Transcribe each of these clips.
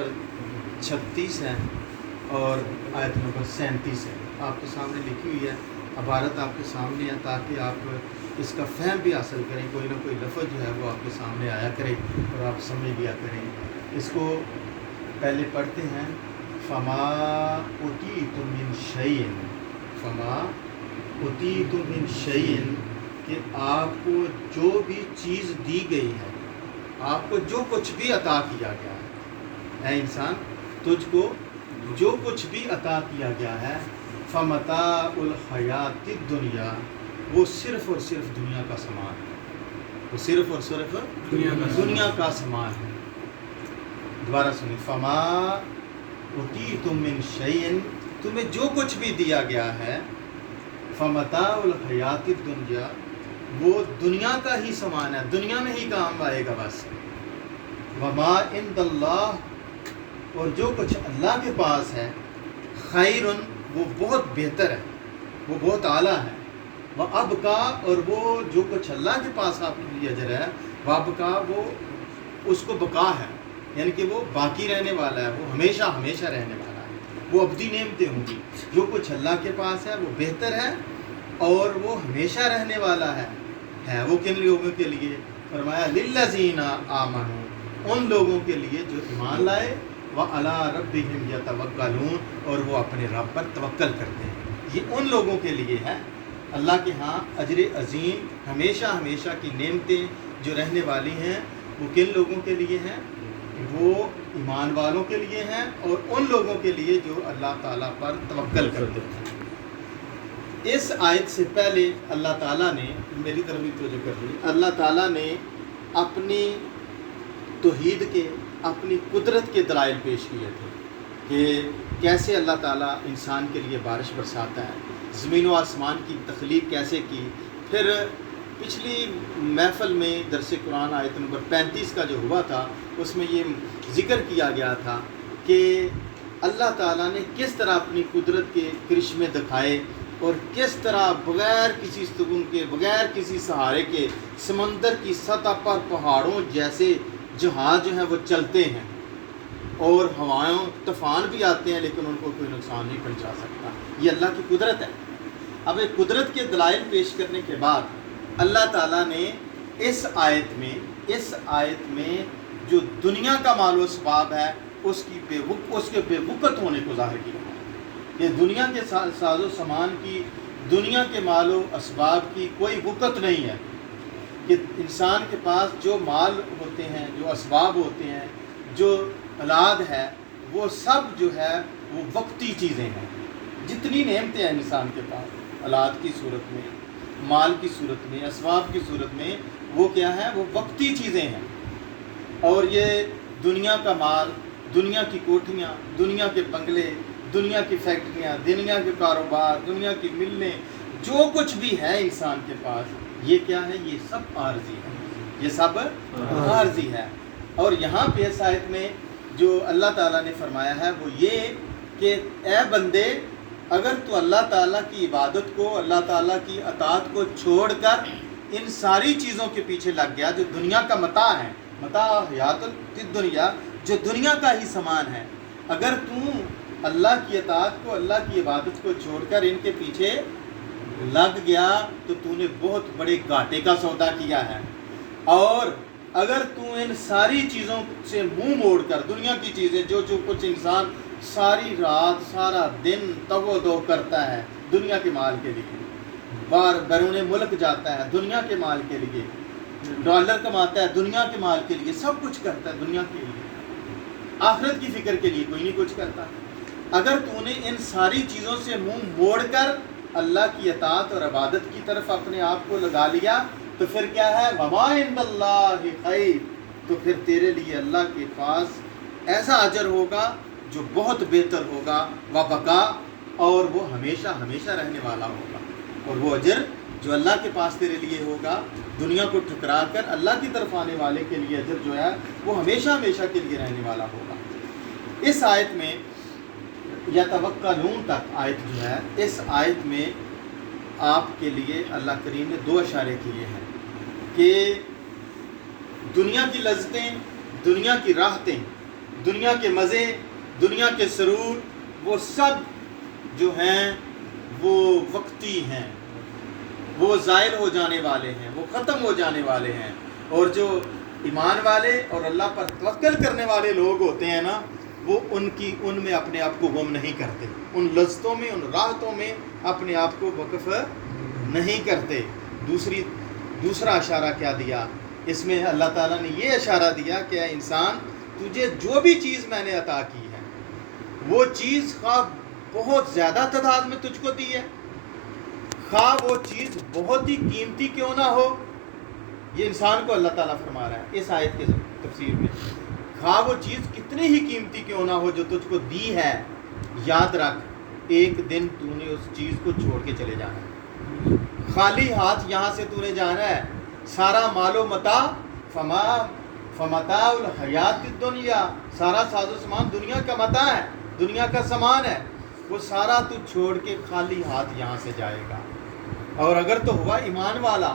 Number 36 ہے اور آیت نمبر 37 ہے. آپ کے سامنے لکھی ہوئی ہے. عبارت آپ کے سامنے ہے تاکہ آپ اس کا فہم بھی حاصل کریں. کوئی نہ کوئی لفظ جو ہے وہ آپ کے سامنے آیا کرے اور آپ سمجھ لیا کریں. اس کو پہلے پڑھتے ہیں. فما اوتیتم من شیء، فما اوتیتم من شیء، کہ آپ کو جو بھی چیز دی گئی ہے، آپ کو جو کچھ بھی عطا کیا گیا ہے، اے انسان تجھ کو جو کچھ بھی عطا کیا گیا ہے، فمتاع الحیات الدنیا، وہ صرف اور صرف دنیا کا سامان ہے. وہ صرف اور صرف دنیا کا سامان ہے. دوبارہ سنیں. فما اوتیتم من شیء، تمہیں جو کچھ بھی دیا گیا ہے، فمتاع الحیات الدنیا، وہ دنیا کا ہی سامان ہے، دنیا میں ہی کام آئے گا بس. وما عند اللہ، اور جو کچھ اللہ کے پاس ہے، خیر، وہ بہت بہتر ہے، وہ بہت اعلیٰ ہے. وابقا، اور وہ جو کچھ اللہ کے پاس آپ کے لیے اجر ہے، وابقا، وہ اس کو بقا ہے، یعنی کہ وہ باقی رہنے والا ہے، وہ ہمیشہ ہمیشہ رہنے والا ہے. وہ ابدی نعمتیں ہوں گی. جو کچھ اللہ کے پاس ہے وہ بہتر ہے اور وہ ہمیشہ رہنے والا ہے. وہ کن لوگوں کے لیے؟ فرمایا للذین آمنوا، ان لوگوں کے لیے جو ایمان لائے، وعلی ربہم یتوکلون، اور وہ اپنے رب پر توکل کرتے ہیں. یہ ان لوگوں کے لیے ہے. اللہ کے ہاں اجر عظیم، ہمیشہ ہمیشہ کی نعمتیں جو رہنے والی ہیں، وہ کن لوگوں کے لیے ہیں؟ وہ ایمان والوں کے لیے ہیں اور ان لوگوں کے لیے جو اللہ تعالیٰ پر توکل کرتے ہیں. اس آیت سے پہلے اللہ تعالیٰ نے، میری طرف بھی توجہ کر لی، اللہ تعالیٰ نے اپنی توحید کے، اپنی قدرت کے دلائل پیش کیے تھے کہ کیسے اللہ تعالیٰ انسان کے لیے بارش برساتا ہے، زمین و آسمان کی تخلیق کیسے کی. پھر پچھلی محفل میں درس قرآن آیت نمبر 35 کا جو ہوا تھا، اس میں یہ ذکر کیا گیا تھا کہ اللہ تعالیٰ نے کس طرح اپنی قدرت کے کرشمے دکھائے اور کس طرح بغیر کسی سکون کے، بغیر کسی سہارے کے، سمندر کی سطح پر پہاڑوں جیسے جہاز جو ہیں وہ چلتے ہیں اور ہوائیں طوفان بھی آتے ہیں لیکن ان کو کوئی نقصان نہیں پہنچا سکتا. یہ اللہ کی قدرت ہے. اب ایک قدرت کے دلائل پیش کرنے کے بعد اللہ تعالیٰ نے اس آیت میں جو دنیا کا مال و اسباب ہے اس کے بے وقت ہونے کو ظاہر کیا ہے. یہ دنیا کے ساز و سامان کی، دنیا کے مال و اسباب کی کوئی وقت نہیں ہے کہ انسان کے پاس جو مال ہوتے ہیں، جو اسباب ہوتے ہیں، جو اولاد ہے، وہ سب جو ہے وہ وقتی چیزیں ہیں. جتنی نعمتیں ہیں انسان کے پاس اولاد کی صورت میں، مال کی صورت میں، اسباب کی صورت میں، وہ کیا ہے؟ وہ وقتی چیزیں ہیں. اور یہ دنیا کا مال، دنیا کی کوٹھیاں، دنیا کے بنگلے، دنیا کی فیکٹریاں، دنیا کے کاروبار، دنیا کی ملیں، جو کچھ بھی ہے انسان کے پاس، یہ کیا ہے؟ یہ سب عارضی ہے. یہ سب عارضی ہے. اور یہاں پہ اس آیت میں جو اللہ تعالیٰ نے فرمایا ہے وہ یہ کہ اے بندے، اگر تو اللہ تعالیٰ کی عبادت کو، اللہ تعالیٰ کی اطاعت کو چھوڑ کر ان ساری چیزوں کے پیچھے لگ گیا جو دنیا کا متاع ہے، متاع حیات الدنیا، جو دنیا کا ہی سامان ہے، اگر تو اللہ کی اطاعت کو، اللہ کی عبادت کو چھوڑ کر ان کے پیچھے لگ گیا تو تو نے بہت بڑے گھاٹے کا سودا کیا ہے. اور اگر تو ان ساری چیزوں سے منہ موڑ کر، دنیا کی چیزیں جو کچھ انسان ساری رات سارا دن تگ و دو کرتا ہے دنیا کے مال کے لیے، بیرون ملک جاتا ہے دنیا کے مال کے لیے، ڈالر کماتا ہے دنیا کے مال کے لیے، سب کچھ کرتا ہے دنیا کے لیے، آخرت کی فکر کے لیے کوئی نہیں کچھ کرتا. اگر تو نے ان ساری چیزوں سے منہ موڑ کر اللہ کی اطاعت اور عبادت کی طرف اپنے آپ کو لگا لیا تو پھر کیا ہے؟ وما عند اللہ خیر، تو پھر تیرے لیے اللہ کے پاس ایسا اجر ہوگا جو بہت بہتر ہوگا، وبقا، اور وہ ہمیشہ ہمیشہ رہنے والا ہوگا. اور وہ اجر جو اللہ کے پاس تیرے لیے ہوگا، دنیا کو ٹھکرا کر اللہ کی طرف آنے والے کے لیے اجر جو ہے وہ ہمیشہ ہمیشہ کے لیے رہنے والا ہوگا. اس آیت میں یتوکلون تک آیت جو ہے، اس آیت میں آپ کے لیے اللہ کریم نے 2 اشارے کیے ہیں کہ دنیا کی لذتیں، دنیا کی راحتیں، دنیا کے مزے، دنیا کے سرور، وہ سب جو ہیں وہ وقتی ہیں، وہ زائل ہو جانے والے ہیں، وہ ختم ہو جانے والے ہیں. اور جو ایمان والے اور اللہ پر توکل کرنے والے لوگ ہوتے ہیں نا، وہ ان میں اپنے آپ کو گم نہیں کرتے، ان لذتوں میں، ان راحتوں میں اپنے آپ کو وقف نہیں کرتے. دوسرا اشارہ کیا دیا اس میں؟ اللہ تعالیٰ نے یہ اشارہ دیا کہ اے انسان، تجھے جو بھی چیز میں نے عطا کی ہے، وہ چیز خواہ بہت زیادہ تعداد میں تجھ کو دی ہے، خواہ وہ چیز بہت ہی قیمتی کیوں نہ ہو. یہ انسان کو اللہ تعالیٰ فرما رہا ہے اس آیت کے تفسیر میں. خواہ وہ چیز کتنی ہی قیمتی کیوں نہ ہو جو تجھ کو دی ہے، یاد رکھ ایک دن تو نے اس چیز کو چھوڑ کے چلے جانا ہے. خالی ہاتھ یہاں سے تو نے جانا ہے. سارا مال و متاع فمتاع الحیات الدنیا، سارا ساز و سامان دنیا کا متاع ہے، دنیا کا سامان ہے، وہ سارا تو چھوڑ کے خالی ہاتھ یہاں سے جائے گا. اور اگر تو ہوا ایمان والا،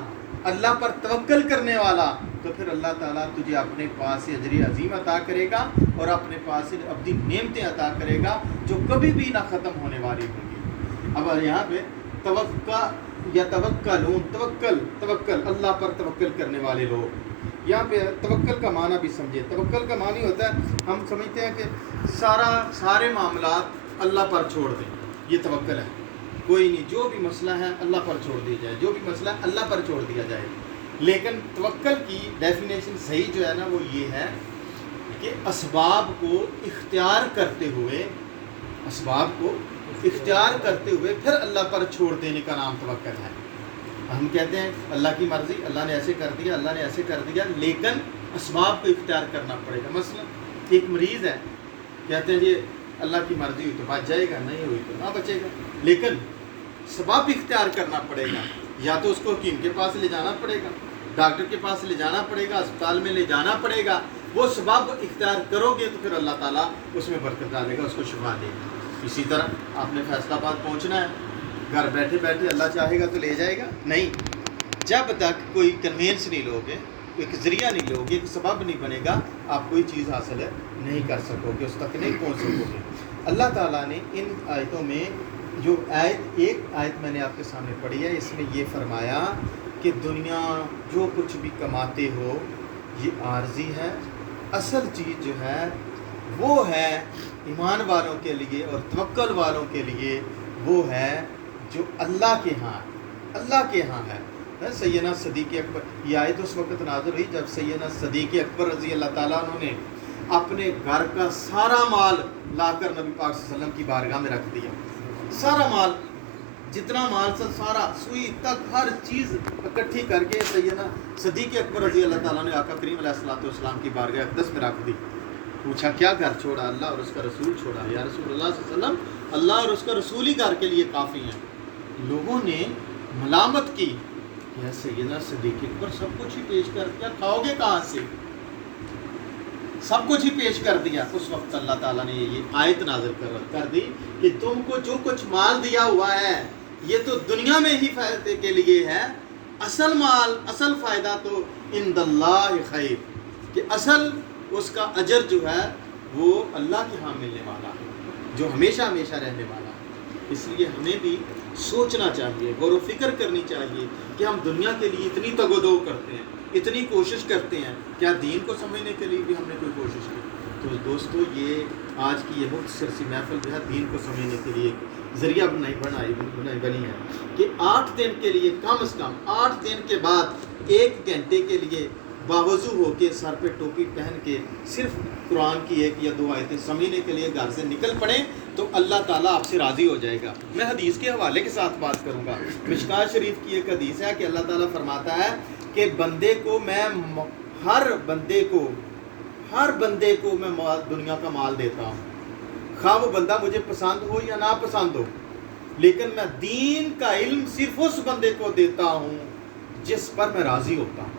اللہ پر توکل کرنے والا، تو پھر اللہ تعالیٰ تجھے اپنے پاس سے اجر عظیم عطا کرے گا اور اپنے پاس سے اپنی نعمتیں عطا کرے گا جو کبھی بھی نہ ختم ہونے والی ہوں گی. اب یہاں پہ توقع یا توکل اللہ پر توکل کرنے والے لوگ، یہاں پہ توکل کا معنی بھی سمجھے. توکل کا معنی ہوتا ہے ہم سمجھتے ہیں کہ سارے معاملات اللہ پر چھوڑ دیں، یہ توکل ہے. کوئی نہیں، جو بھی مسئلہ ہے اللہ پر چھوڑ دیا جائے، جو بھی مسئلہ ہے اللہ پر چھوڑ دیا جائے. لیکن توکل کی ڈیفینیشن صحیح جو ہے نا وہ یہ ہے کہ اسباب کو اختیار کرتے ہوئے پھر اللہ پر چھوڑ دینے کا نام توکل ہے. ہم کہتے ہیں اللہ کی مرضی، اللہ نے ایسے کر دیا، اللہ نے ایسے کر دیا، لیکن اسباب کو اختیار کرنا پڑے گا. مثلا ایک مریض ہے، کہتے ہیں جی اللہ کی مرضی ہوئی تو بچ جائے گا، نہیں ہوئی تو نہ بچے گا، لیکن سبب اختیار کرنا پڑے گا. یا تو اس کو حکیم کے پاس لے جانا پڑے گا، ڈاکٹر کے پاس لے جانا پڑے گا، اسپتال میں لے جانا پڑے گا. وہ سبب اختیار کرو گے تو پھر اللہ تعالیٰ اس میں برکت ڈالے گا، اس کو شفا دے گا. اسی طرح آپ نے فیصلہ آباد پہنچنا ہے، گھر بیٹھے بیٹھے اللہ چاہے گا تو لے جائے گا؟ نہیں. جب تک کوئی کنوینس نہیں لوگے، ایک ذریعہ نہیں لوگے، ایک سبب نہیں بنے گا، آپ کوئی چیز حاصل نہیں کر سکو گے، اس تک نہیں پہنچ سکو گے. اللہ تعالیٰ نے ان آیتوں میں جو ایک آیت میں نے آپ کے سامنے پڑھی ہے، اس میں یہ فرمایا کہ دنیا جو کچھ بھی کماتے ہو یہ عارضی ہے. اصل چیز جو ہے وہ ہے ایمان والوں کے لیے اور توکل والوں کے لیے، وہ ہے جو اللہ کے ہاں ہے. سیدنا صدیق اکبر، یہ آیت اس وقت نازل ہوئی جب سیدنا صدیق اکبر رضی اللہ تعالیٰ عنہ نے اپنے گھر کا سارا مال لا کر نبی پاک صلی اللہ علیہ وسلم کی بارگاہ میں رکھ دیا. سارا مال، جتنا مال سارا سوئی تک ہر چیز اکٹھی کر کے سیدنا صدیق اکبر رضی اللہ تعالیٰ نے آقا کریم علیہ السلام کی بارگاہ اقدس میں رکھ دی. پوچھا کیا گھر چھوڑا؟ اللہ اور اس کا رسول چھوڑا. یا رسول اللہ صلی اللہ علیہ وسلم، اللہ اور اس کا رسول ہی گھر کے لیے کافی ہیں. لوگوں نے ملامت کی، یا سیدنا صدیق اکبر سب کچھ ہی پیش کر دیا، کھاؤ گے کہاں سے؟ سب کچھ ہی پیش کر دیا. اس وقت اللہ تعالیٰ نے یہ آیت نازل کر دی کہ تم کو جو کچھ مال دیا ہوا ہے یہ تو دنیا میں ہی فائدے کے لیے ہے، اصل مال، اصل فائدہ تو عند اللہ خیر، کہ اصل اس کا اجر جو ہے وہ اللہ کے ہاں ملنے والا ہے، جو ہمیشہ ہمیشہ رہنے والا ہے. اس لیے ہمیں بھی سوچنا چاہیے، غور و فکر کرنی چاہیے کہ ہم دنیا کے لیے اتنی تگ و دو کرتے ہیں، اتنی کوشش کرتے ہیں، کیا دین کو سمجھنے کے لیے بھی ہم نے کوئی کوشش کی؟ تو دوستو، یہ آج کی یہ مختصر سی محفل جو ہے دین کو سمجھنے کے لیے ذریعہ بنی ہے کہ 8 دن کے لیے، کم از کم 8 دن کے بعد 1 گھنٹے کے لیے باوضو ہو کے، سر پہ ٹوپی پہن کے، صرف قرآن کی 1 یا 2 آیتیں سمجھنے کے لیے گھر سے نکل پڑیں تو اللہ تعالیٰ آپ سے راضی ہو جائے گا. میں حدیث کے حوالے کے ساتھ بات کروں گا. مشکوٰۃ شریف کی ایک حدیث ہے کہ اللہ تعالیٰ فرماتا ہے کہ بندے کو میں ہر بندے کو میں دنیا کا مال دیتا ہوں، خواہ وہ بندہ مجھے پسند ہو یا نا پسند ہو، لیکن میں دین کا علم صرف اس بندے کو دیتا ہوں جس پر میں راضی ہوتا ہوں.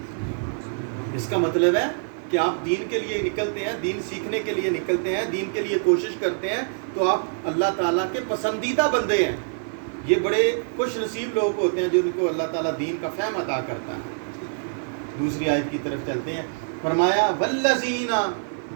اس کا مطلب ہے کہ آپ دین کے لیے نکلتے ہیں، دین سیکھنے کے لیے نکلتے ہیں، دین کے لیے کوشش کرتے ہیں تو آپ اللہ تعالیٰ کے پسندیدہ بندے ہیں. یہ بڑے خوش نصیب لوگ ہوتے ہیں جن کو اللہ تعالیٰ دین کا فہم عطا کرتا ہے. دوسری آیت کی طرف چلتے ہیں. فرمایا والذین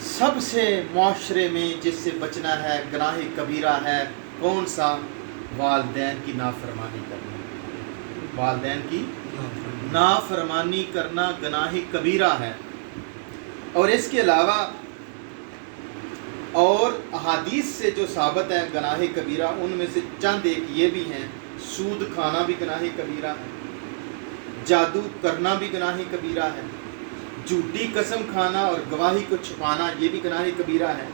سب سے معاشرے میں جس سے بچنا ہے گناہ کبیرہ ہے کون سا؟ والدین کی نافرمانی کرنا. والدین کی نافرمانی کرنا گناہ کبیرہ ہے. اور اس کے علاوہ اور احادیث سے جو ثابت ہے گناہ کبیرہ، ان میں سے چند ایک یہ بھی ہیں: سود کھانا بھی گناہ کبیرہ، جادو کرنا بھی گناہ کبیرہ ہے، جھوٹی قسم کھانا اور گواہی کو چھپانا یہ بھی گناہ کبیرہ ہے،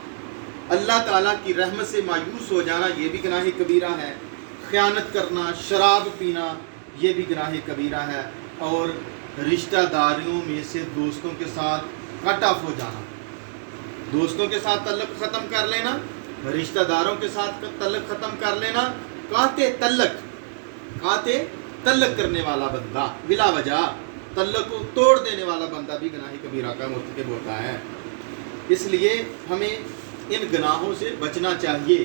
اللہ تعالیٰ کی رحمت سے مایوس ہو جانا یہ بھی گناہ کبیرہ ہے، خیانت کرنا، شراب پینا یہ بھی گناہ کبیرہ ہے، اور رشتہ داریوں میں سے دوستوں کے ساتھ کٹ آف ہو جانا، دوستوں کے ساتھ تعلق ختم کر لینا، رشتہ داروں کے ساتھ تعلق ختم کر لینا. قاطع تعلق کرنے والا بندہ، بلا وجہ تعلق کو توڑ دینے والا بندہ بھی گناہ کبیرہ کا مرتکب ہوتا ہے. اس لیے ہمیں ان گناہوں سے بچنا چاہیے.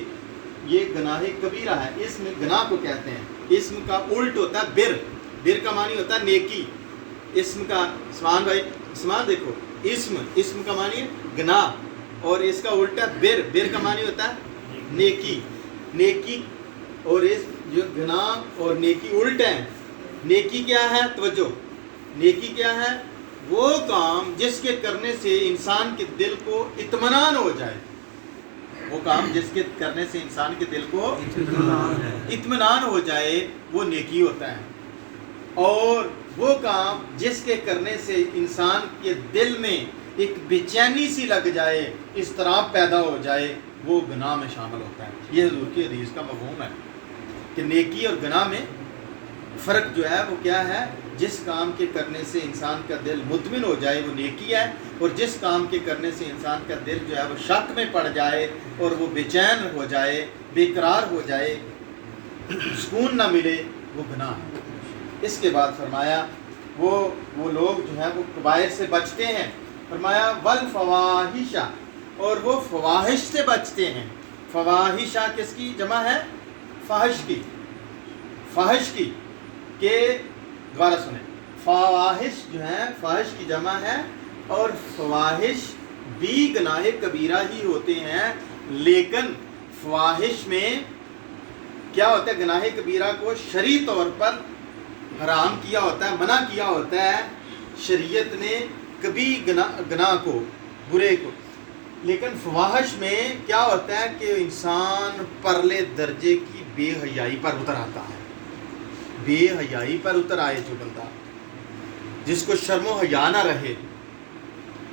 یہ گناہ کبیرہ ہے. اسم گناہ کو کہتے ہیں. اسم کا الٹ ہوتا ہے بر. بر کا معنی ہوتا ہے نیکی. اسم کا سمان بھائی سمان دیکھو، اسم کا معنی ہے گناہ، اور اس کا الٹا بر. بر کا معنی ہوتا ہے نیکی. نیکی اور اس جو گناہ اور نیکی الٹ ہیں. نیکی کیا ہے؟ توجہ، نیکی کیا ہے؟ وہ کام جس کے کرنے سے انسان کے دل کو اطمینان ہو جائے. وہ کام جس کے کرنے سے انسان کے دل کو اطمینان ہو جائے وہ نیکی ہوتا ہے. اور وہ کام جس کے کرنے سے انسان کے دل میں ایک بے چینی سی لگ جائے، اضطراب پیدا ہو جائے، وہ گناہ میں شامل ہوتا ہے. یہ حضور کی حدیث کا مفہوم ہے کہ نیکی اور گناہ میں فرق جو ہے وہ کیا ہے. جس کام کے کرنے سے انسان کا دل مطمئن ہو جائے وہ نیکی ہے، اور جس کام کے کرنے سے انسان کا دل جو ہے وہ شک میں پڑ جائے اور وہ بے چین ہو جائے، بے قرار ہو جائے، سکون نہ ملے، وہ گناہ ہے. اس کے بعد فرمایا وہ لوگ جو ہیں وہ کبائر سے بچتے ہیں. فرمایا والفواحش، اور وہ فواحش سے بچتے ہیں. فواحشہ کس کی جمع ہے؟ فحش کی. فحش کی کہ دوبارہ سنیں، فواحش جو ہے فحش کی جمع ہے، اور فواحش بھی گناہ کبیرہ ہی ہوتے ہیں. لیکن فواحش میں کیا ہوتا ہے؟ گناہ کبیرہ کو شرعی طور پر حرام کیا ہوتا ہے، منع کیا ہوتا ہے شریعت نے کبھی گناہ کو، برے کو. لیکن فواحش میں کیا ہوتا ہے کہ انسان پرلے درجے کی بے حیائی پر اتر آتا ہے. بے حیائی پر اتر آئے جو بندہ، جس کو شرم و حیا نہ رہے،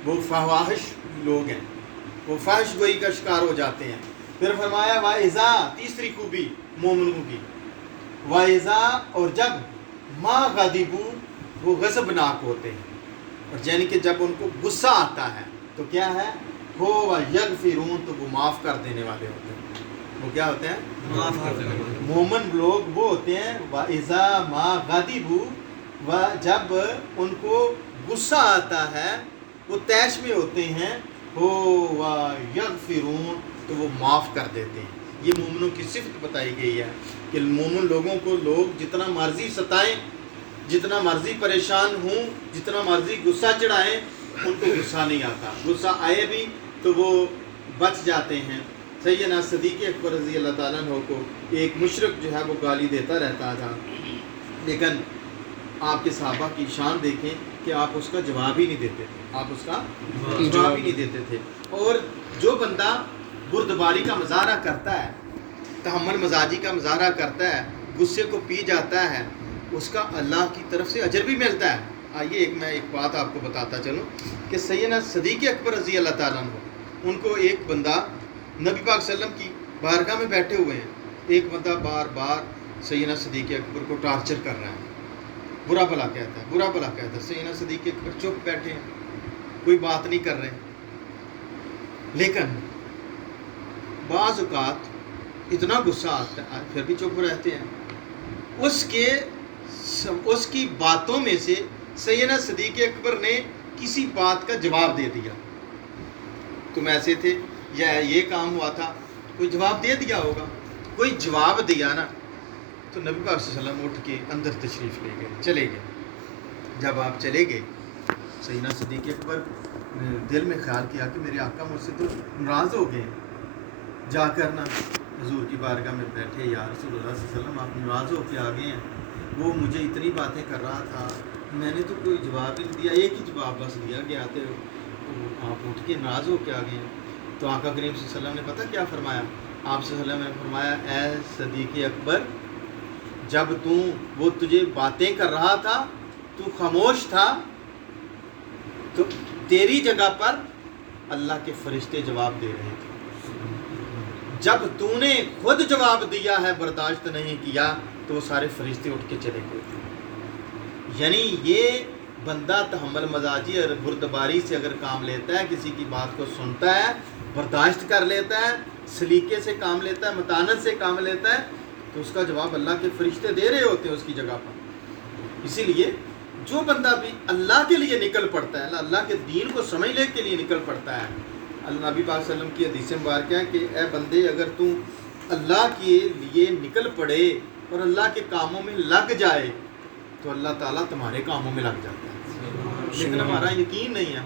وہ فواحش لوگ ہیں، وہ فحش گوئی کا شکار ہو جاتے ہیں. پھر فرمایا وَإِذَا، تیسری خوبی مومنوں کی، وَإِذَا، اور جب ما غضبوا، وہ غضبناک ہوتے ہیں، اور یعنی کہ جب ان کو غصہ آتا ہے تو کیا ہے؟ ہو یغفرون، تو وہ معاف کر دینے والے ہوتے ہیں. وہ کیا ہوتے ہیں؟ معاف کر دینے والے. مومن لوگ وہ ہوتے ہیں وَإِذَا مَا غَضِبُوا، جب ان کو غصہ آتا ہے وہ طیش میں ہوتے ہیں، ہو یغفرون، تو وہ معاف کر دیتے ہیں. یہ مومنوں کی صفت بتائی گئی ہے کہ مومن لوگوں کو لوگ جتنا مرضی ستائیں، جتنا مرضی پریشان ہوں، جتنا مرضی غصہ چڑھائیں، ان کو غصہ نہیں آتا. غصہ آئے بھی تو وہ بچ جاتے ہیں. سیدنا صدیق اکبر رضی اللہ تعالیٰ عنہ کو ایک مشرک جو ہے وہ گالی دیتا رہتا تھا، لیکن آپ کے صحابہ کی شان دیکھیں کہ آپ اس کا جواب ہی نہیں دیتے تھے. آپ اس کا جواب ہی نہیں دیتے تھے. اور جو بندہ بردباری کا مظاہرہ کرتا ہے، تحمل مزاجی کا مظاہرہ کرتا ہے، غصے کو پی جاتا ہے، اس کا اللہ کی طرف سے اجر بھی ملتا ہے. آئیے میں ایک بات آپ کو بتاتا چلوں کہ سیدنا صدیق اکبر رضی اللہ تعالیٰ عنہ، ان کو ایک بندہ نبی پاک صلی اللہ علیہ وسلم کی بارگاہ میں بیٹھے ہوئے ہیں، ایک بندہ بار بار سیدنا صدیق اکبر کو ٹارچر کر رہا ہے، برا بھلا کہتا ہے، برا بھلا کہتا ہے. سیدنا صدیق اکبر چپ بیٹھے ہیں، کوئی بات نہیں کر رہے. لیکن بعض اوقات اتنا غصہ آتا ہے پھر بھی چپ رہتے ہیں. اس کی باتوں میں سے سیدنا صدیق اکبر نے کسی بات کا جواب دے دیا. تم ایسے تھے یا یہ کام ہوا تھا، کوئی جواب دے دیا ہوگا. کوئی جواب دیا نا تو نبی پاک صلی اللہ علیہ وسلم اٹھ کے اندر تشریف لے گئے، چلے گئے. جب آپ چلے گئے سیدنا صدیق اکبر دل میں خیال کیا کہ میرے آقا مجھ سے تو ناراض ہو گئے، جا کر نا حضور کی بارگاہ میں بیٹھے، یا رسول اللہ صلی اللہ علیہ وسلم آپ ناراض ہو کے آ گئے ہیں، وہ مجھے اتنی باتیں کر رہا تھا، میں نے تو کوئی جواب ہی نہیں دیا، ایک ہی جواب بس دیا کہ آتے آپ اٹھ کے ناراض ہو کے آ گئے ہیں۔ تو آقا کریم صلی اللہ علیہ وسلم نے پتہ کیا فرمایا؟ آپ صلی اللہ علیہ وسلم نے فرمایا اے صدیق اکبر، جب وہ تجھے باتیں کر رہا تھا تو خاموش تھا، تو تیری جگہ پر اللہ کے فرشتے جواب دے رہے تھے، جب تو نے خود جواب دیا ہے، برداشت نہیں کیا، تو وہ سارے فرشتے اٹھ کے چلے گئے تھے۔ یعنی یہ بندہ تحمل مزاجی اور بردباری سے اگر کام لیتا ہے، کسی کی بات کو سنتا ہے، برداشت کر لیتا ہے، سلیقے سے کام لیتا ہے، متانت سے کام لیتا ہے، تو اس کا جواب اللہ کے فرشتے دے رہے ہوتے ہیں اس کی جگہ پر۔ اسی لیے جو بندہ بھی اللہ کے لیے نکل پڑتا ہے، اللہ کے دین کو سمجھنے کے لیے نکل پڑتا ہے، اللہ نبی پاک صلی اللہ علیہ وسلم کی حدیث مبارکہ ہے کہ اے بندے، اگر تم اللہ کے لیے نکل پڑے اور اللہ کے کاموں میں لگ جائے تو اللہ تعالیٰ تمہارے کاموں میں لگ جاتا ہے۔ لیکن ہمارا یقین نہیں ہے،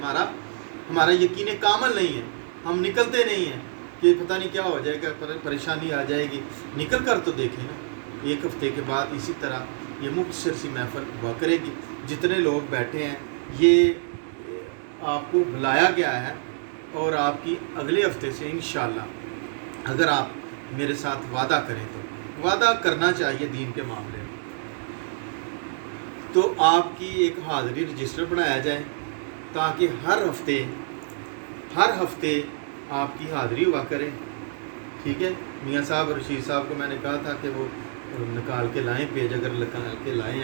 ہمارا یقین کامل نہیں ہے، ہم نکلتے نہیں ہیں کہ پتہ نہیں کیا ہو جائے گا، پریشانی آ جائے گی۔ نکل کر تو دیکھیں نا، ایک ہفتے کے بعد اسی طرح یہ مختصر سی محفل ہوا کرے گی، جتنے لوگ بیٹھے ہیں یہ آپ کو بلایا گیا ہے، اور آپ کی اگلے ہفتے سے انشاءاللہ اگر آپ میرے ساتھ وعدہ کریں تو وعدہ کرنا چاہیے دین کے معاملے میں، تو آپ کی ایک حاضری رجسٹر بنایا جائے تاکہ ہر ہفتے آپ کی حاضری ہوا کرے، ٹھیک ہے؟ میاں صاحب رشید صاحب کو میں نے کہا تھا کہ وہ نکال کے لائیں پیج، اگر نکال کے لائے ہیں